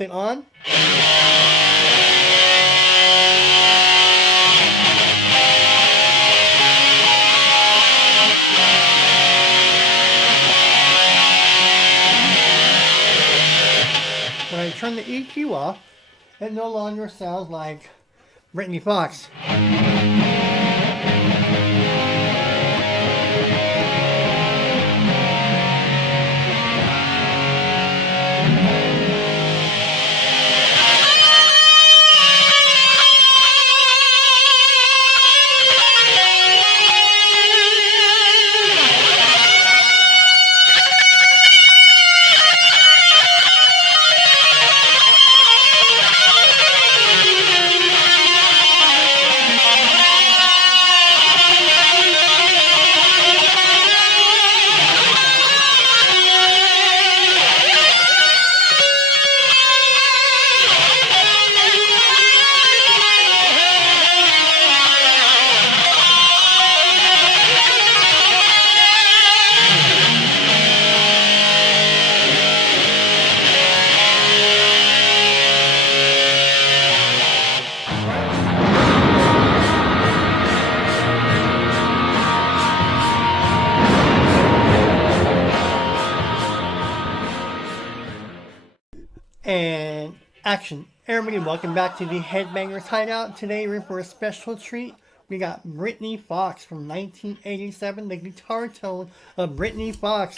it on. When I turn the EQ off, it no longer sounds like Britny Fox. And action. Everybody, welcome back to the Headbangers Hideout. Today we're in for a special treat. We got Britny Fox from 1987, the guitar tone of Britny Fox.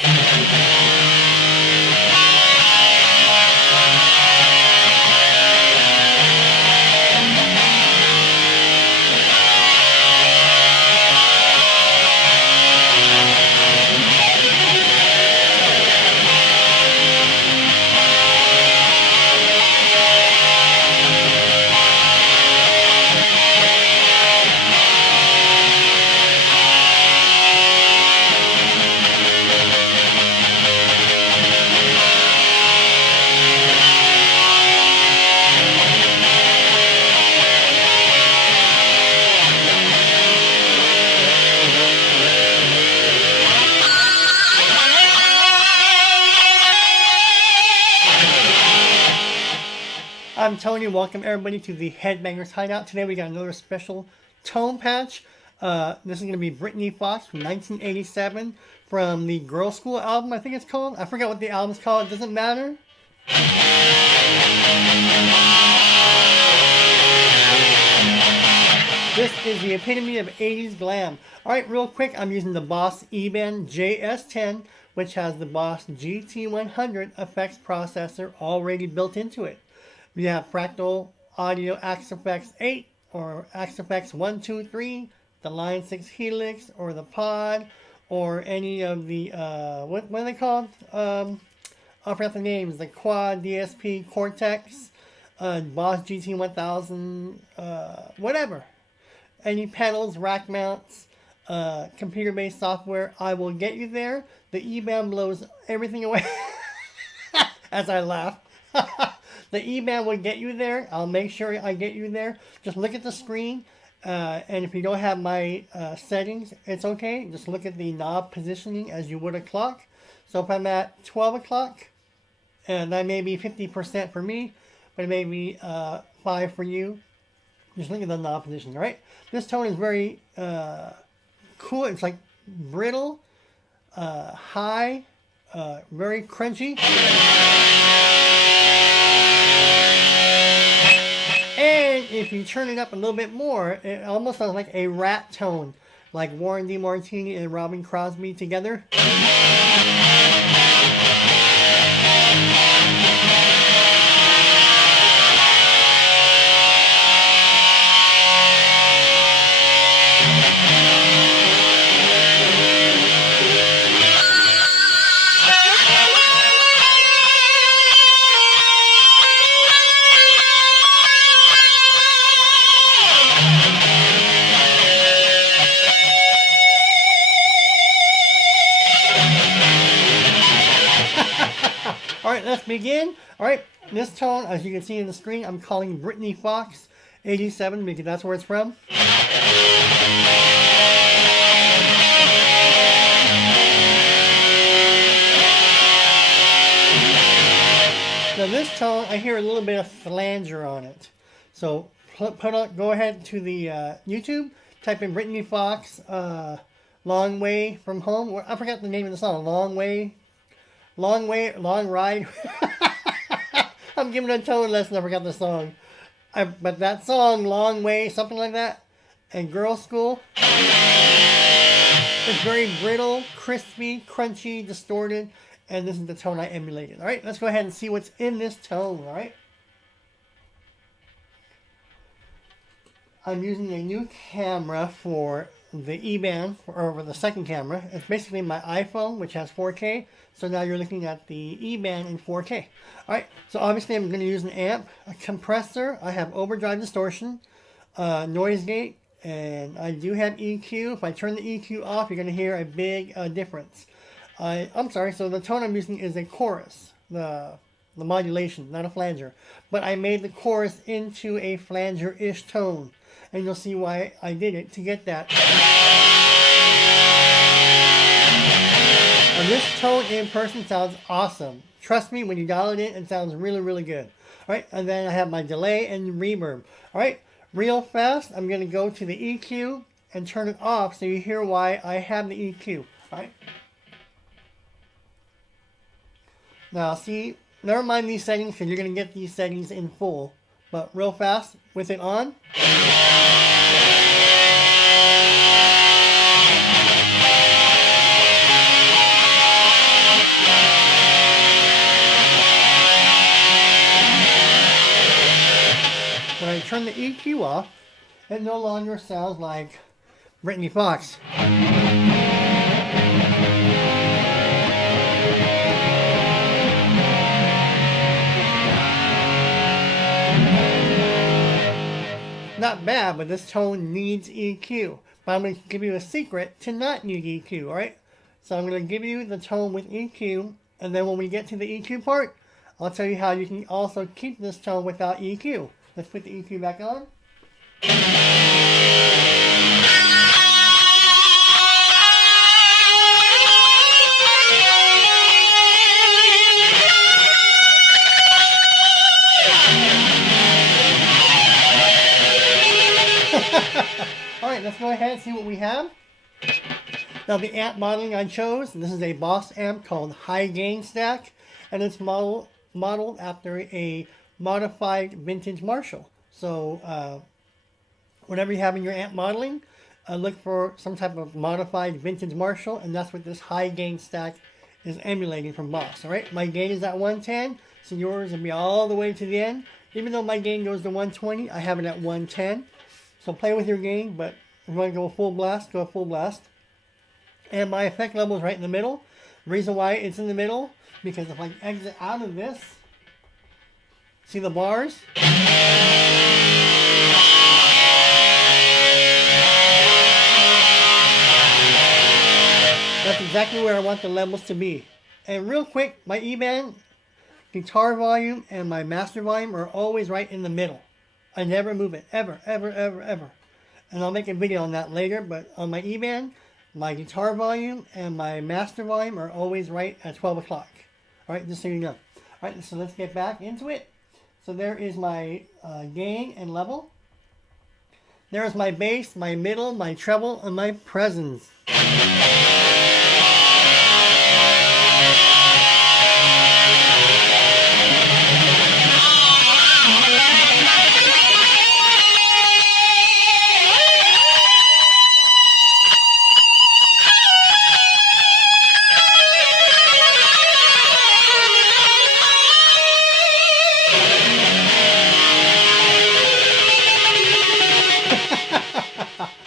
I'm Tony. Welcome everybody to the Headbangers Hideout. Today we got another special tone patch. This is going to be Britny Fox from 1987 from the Girl School album, I think it's called. I forget what the album's called. It doesn't matter. This is the epitome of 80s glam. Alright, real quick, I'm using the Boss eBAND JS-10, which has the Boss GT100 effects processor already built into it. We have Fractal Audio Axe-Fx 8 or Axe-Fx 1, 2, 3, the Line 6 Helix or the Pod or any of the, what are they called? I forgot the names, the Quad, DSP, Cortex, Boss GT1000, whatever. Any pedals, rack mounts, computer-based software, I will get you there. The eBAND blows everything away as I laugh. The eBAND will get you there. I'll make sure I get you there. Just look at the screen. And if you don't have my settings, it's okay. Just look at the knob positioning as you would a clock. So if I'm at 12 o'clock, and that may be 50% for me, but it may be 5 for you. Just look at the knob position, all right? This tone is very cool. It's like brittle, high, very crunchy. And if you turn it up a little bit more, it almost sounds like a rat tone, like Warren DeMartini and Robin Crosby together. Alright, let's begin. Alright, this tone, as you can see in the screen, I'm calling Britny Fox 87 because that's where it's from. The this tone, I hear a little bit of flanger on it. So go ahead to the YouTube, type in Brittany Fox, Long Way from Home. I forgot the name of the song. Long Ride. I'm giving a tone lesson. I forgot the song. But that song, Long Way, something like that, and Girl School, it's very brittle, crispy, crunchy, distorted, and this is the tone I emulated. All right, let's go ahead and see what's in this tone. All right. I'm using a new camera for the eBAND, or the second camera. It's basically my iPhone, which has 4K. So now you're looking at the eBAND in 4K. All right, so obviously I'm going to use an amp, a compressor. I have overdrive, distortion, noise gate, and I do have EQ. If I turn the EQ off, you're going to hear a big difference. I'm sorry, so the tone I'm using is a chorus, the modulation, not a flanger. But I made the chorus into a flanger-ish tone. And you'll see why I did it, to get that. And this tone in person sounds awesome. Trust me, when you dial it in, it sounds really, really good. All right, and then I have my delay and reverb. All right, real fast, I'm going to go to the EQ and turn it off so you hear why I have the EQ. All right. Now, see, never mind these settings because you're going to get these settings in full. But real fast, with it on. When I turn the EQ off, it no longer sounds like Brittany Fox. Not bad, but this tone needs EQ. But I'm going to give you a secret to not need EQ, alright? So I'm going to give you the tone with EQ, and then when we get to the EQ part, I'll tell you how you can also keep this tone without EQ. Let's put the EQ back on. Alright, let's go ahead and see what we have. Now the amp modeling I chose, this is a Boss amp called High Gain Stack, and it's modeled after a modified vintage Marshall. So whenever you have in your amp modeling, look for some type of modified vintage Marshall, and that's what this High Gain Stack is emulating from Boss. Alright, my gain is at 110, so yours will be all the way to the end. Even though my gain goes to 120, I have it at 110. So play with your gain, but if you want to go full blast, go full blast. And my effect level is right in the middle. The reason why it's in the middle, because if I exit out of this, see the bars? That's exactly where I want the levels to be. And real quick, my eBAND guitar volume and my master volume are always right in the middle. I never move it, ever, ever, ever, ever. And I'll make a video on that later, but on my eBAND, my guitar volume and my master volume are always right at 12 o'clock. Alright, just so you know. Alright, so let's get back into it. So there is my gain and level. There's my bass, my middle, my treble, and my presence.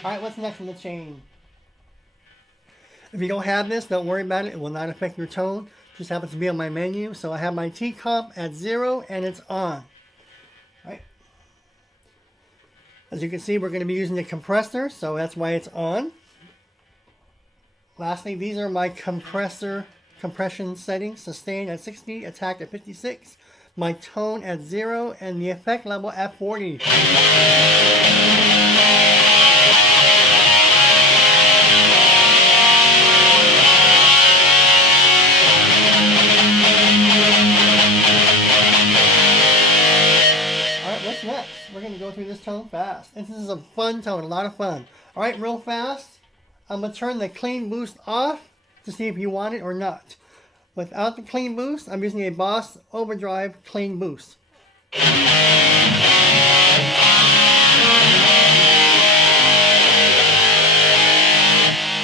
Alright, what's next in the chain? If you don't have this, don't worry about it. It will not affect your tone. It just happens to be on my menu. So I have my T comp at 0 and it's on. Right. As you can see, we're going to be using the compressor, so that's why it's on. Lastly, these are my compression settings. Sustain at 60, attack at 56, my tone at 0, and the effect level at 40. what's next? We're going to go through this tone fast. And this is a fun tone, a lot of fun. All right, real fast. I'm going to turn the clean boost off to see if you want it or not. Without the clean boost, I'm using a Boss Overdrive clean boost.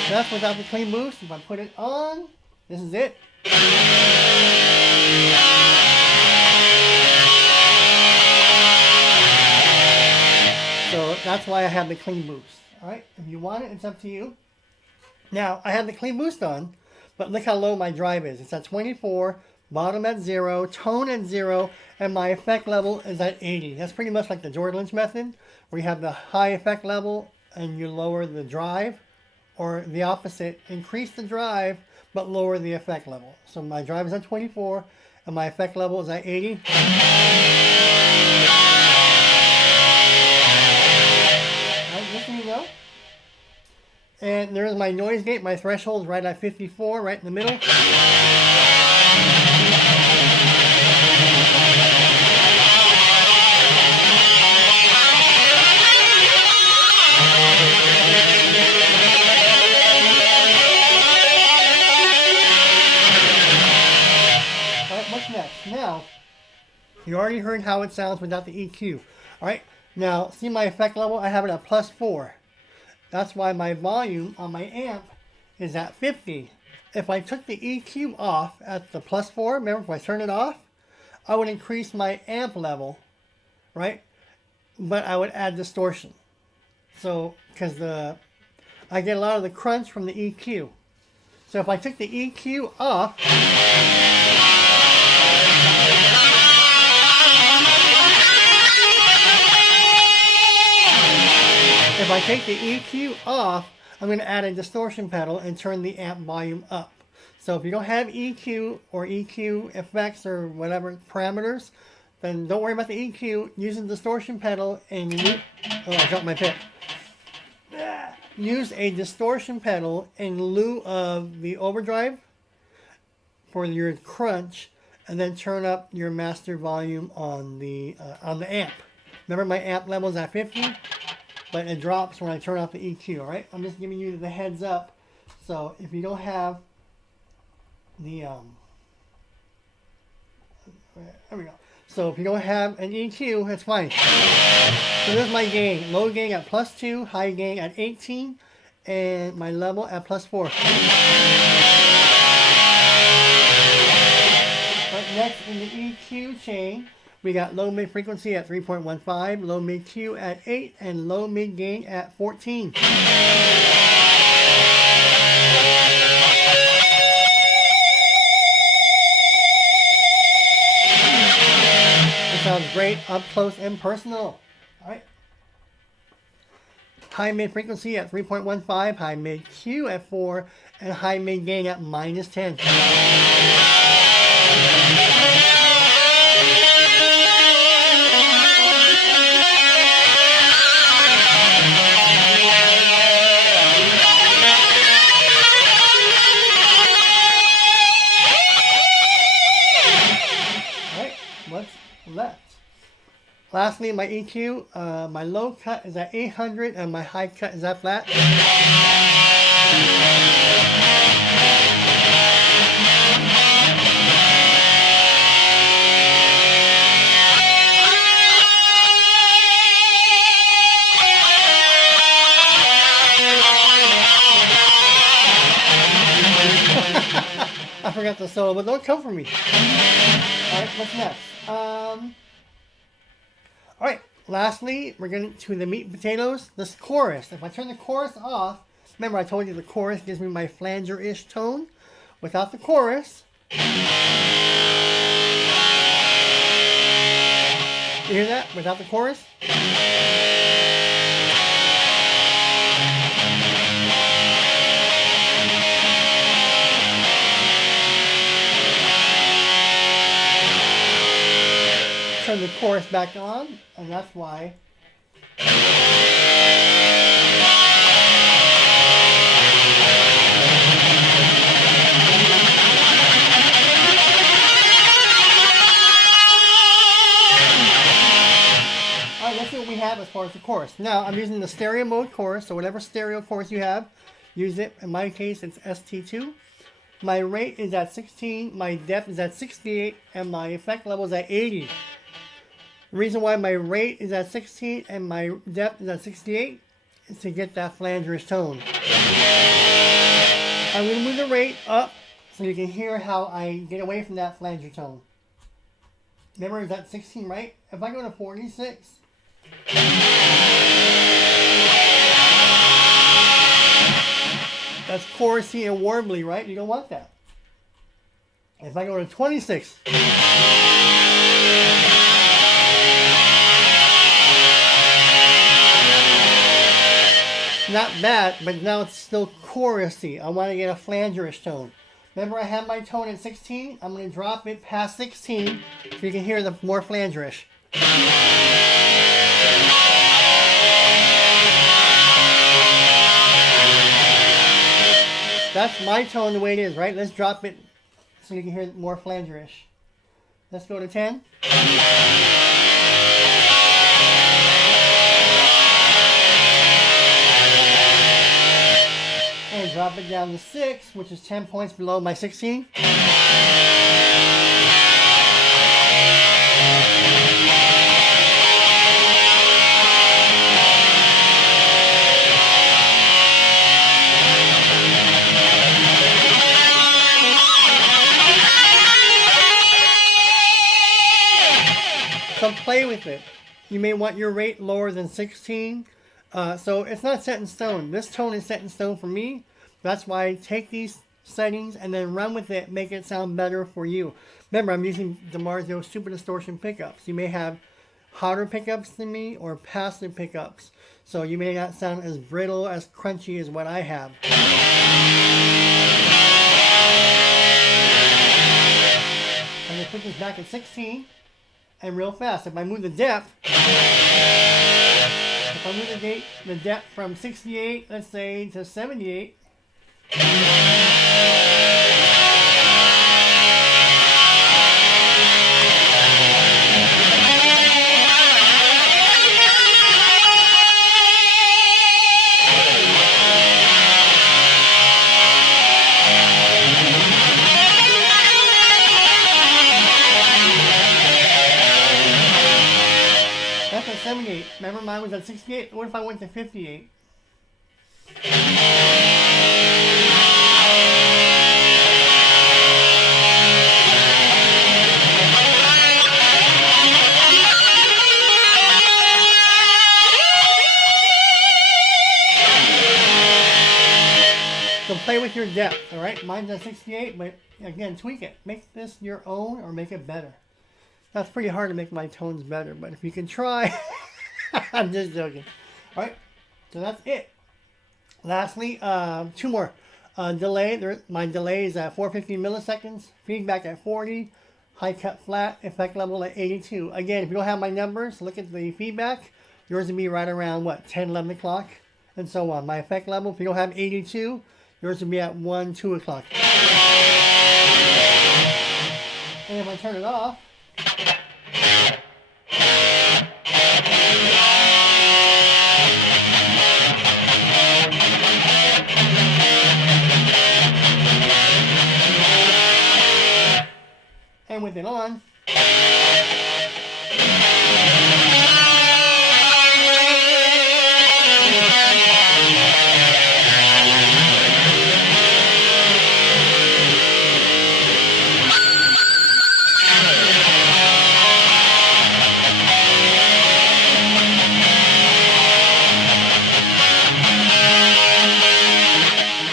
That's without the clean boost. If I put it on, this is it. So that's why I have the clean boost. Alright, if you want it, it's up to you. Now, I have the clean boost on, but look how low my drive is. It's at 24, bottom at 0, tone at 0, and my effect level is at 80. That's pretty much like the George Lynch method, where you have the high effect level and you lower the drive, or the opposite, increase the drive but lower the effect level. So my drive is at 24 and my effect level is at 80. And there's my noise gate. My threshold is right at 54, right in the middle. Alright, what's next? Now, you already heard how it sounds without the EQ. Alright, now see my effect level? I have it at +4. That's why my volume on my amp is at 50. If I took the EQ off at the +4, remember if I turn it off, I would increase my amp level, right? But I would add distortion. So, because I get a lot of the crunch from the EQ. So if I took the EQ off, if I take the EQ off, I'm going to add a distortion pedal and turn the amp volume up. So if you don't have EQ or EQ effects or whatever parameters, then don't worry about the EQ. Use a distortion pedal and I dropped my pick. Use a distortion pedal in lieu of the overdrive for your crunch, and then turn up your master volume on the amp. Remember, my amp level is at 50. But it drops when I turn off the EQ, alright? I'm just giving you the heads up. So if you don't have the, there we go. So if you don't have an EQ, it's fine. So there's my gain. Low gain at +2, high gain at 18, and my level at +4. Right, next in the EQ chain, we got low mid frequency at 3.15, low mid Q at 8, and low mid gain at 14. It sounds great up close and personal. Alright. High mid frequency at 3.15, high mid Q at 4, and high mid gain at -10. Left. Lastly, my EQ, my low cut is at 800 and my high cut is at flat. I forgot the solo, but don't come for me. Alright, what's next? Alright, lastly, we're getting to the meat and potatoes. This chorus. If I turn the chorus off, remember I told you the chorus gives me my flanger-ish tone. Without the chorus, you hear that? Without the chorus? Turn the chorus back on, and that's why. let's see what we have as far as the chorus. Now, I'm using the stereo mode chorus, so whatever stereo chorus you have, use it. In my case, it's ST2. My rate is at 16, my depth is at 68, and my effect level is at 80. The reason why my rate is at 16 and my depth is at 68 is to get that flangerous tone. I'm going to move the rate up so you can hear how I get away from that flanger tone. Remember, it's at 16, right? If I go to 46, that's chorusy and warbly, right? You don't want that. If I go to 26, not bad, but now it's still chorusy. I want to get a flangerous tone. Remember, I have my tone at 16. I'm going to drop it past 16 so you can hear the more flangerous. That's my tone the way it is, right? Let's drop it so you can hear more flangerous. Let's go to 10. And drop it down to 6, which is 10 points below my 16. So play with it. You may want your rate lower than 16. So it's not set in stone. This tone is set in stone for me. That's why I take these settings and then run with it, make it sound better for you. Remember, I'm using DiMarzio Super Distortion pickups. You may have hotter pickups than me or passive pickups. So you may not sound as brittle, as crunchy as what I have. I'm going to put this back at 16 and real fast. If I move the depth, the depth from 68, let's say, to 78. That's at 78. Remember, mine was at 68. What if I went to 58? So play with your depth, all right? Mine's at 68, but again, tweak it. Make this your own or make it better. That's pretty hard to make my tones better, but if you can try, I'm just joking. All right, so that's it. Lastly, two more. Delay, my delay is at 450 milliseconds, feedback at 40, high cut flat, effect level at 82. Again, if you don't have my numbers, look at the feedback. Yours will be right around, what, 10, 11 o'clock, and so on. My effect level, if you don't have 82, yours will be at 1, 2 o'clock. And if I turn it off, and with it on,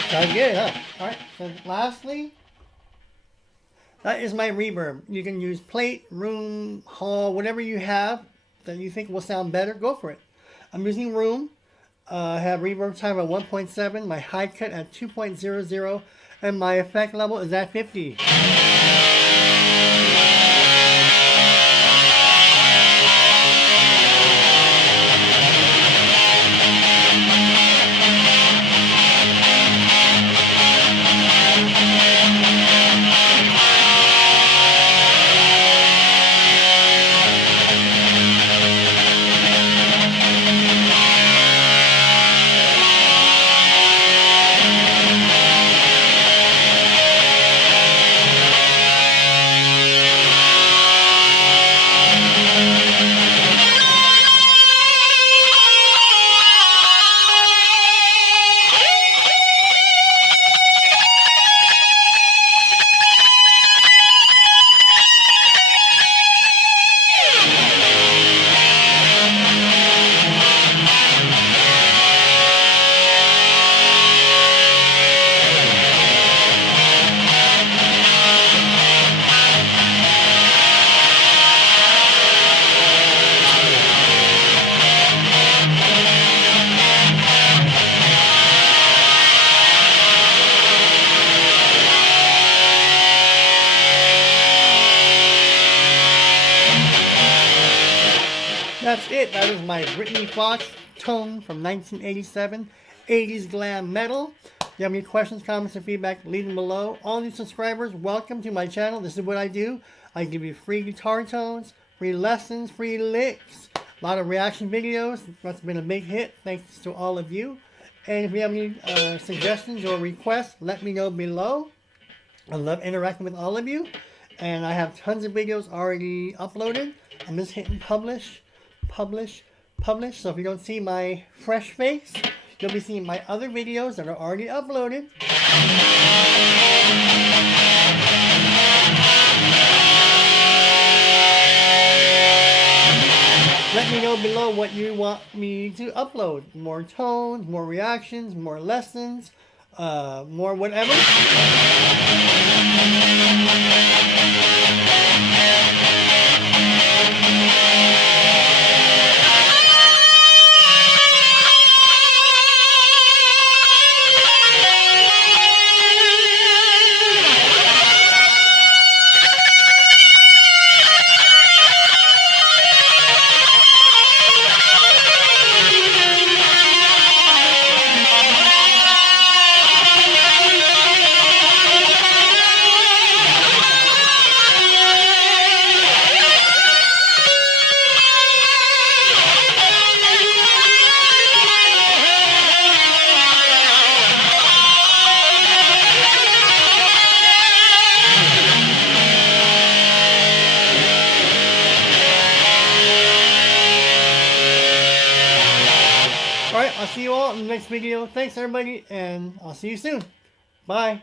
sounds good, huh? All right, so lastly, that is my reverb. You can use plate, room, hall, whatever you have that you think will sound better, go for it. I'm using room. I have reverb time at 1.7, my high cut at 2.00, and my effect level is at 50. That's it. That is my BRITNY Fox tone from 1987, 80s glam metal. If you have any questions, comments, or feedback, leave them below. All new subscribers, welcome to my channel. This is what I do. I give you free guitar tones, free lessons, free licks, a lot of reaction videos. That's been a big hit. Thanks to all of you. And if you have any suggestions or requests, let me know below. I love interacting with all of you. And I have tons of videos already uploaded. I'm just hitting publish, publish, publish. So if you don't see my fresh face, you'll be seeing my other videos that are already uploaded. Let me know below what you want me to upload. More tones, more reactions, more lessons, more whatever. Alright, I'll see you all in the next video. Thanks everybody, and I'll see you soon. Bye.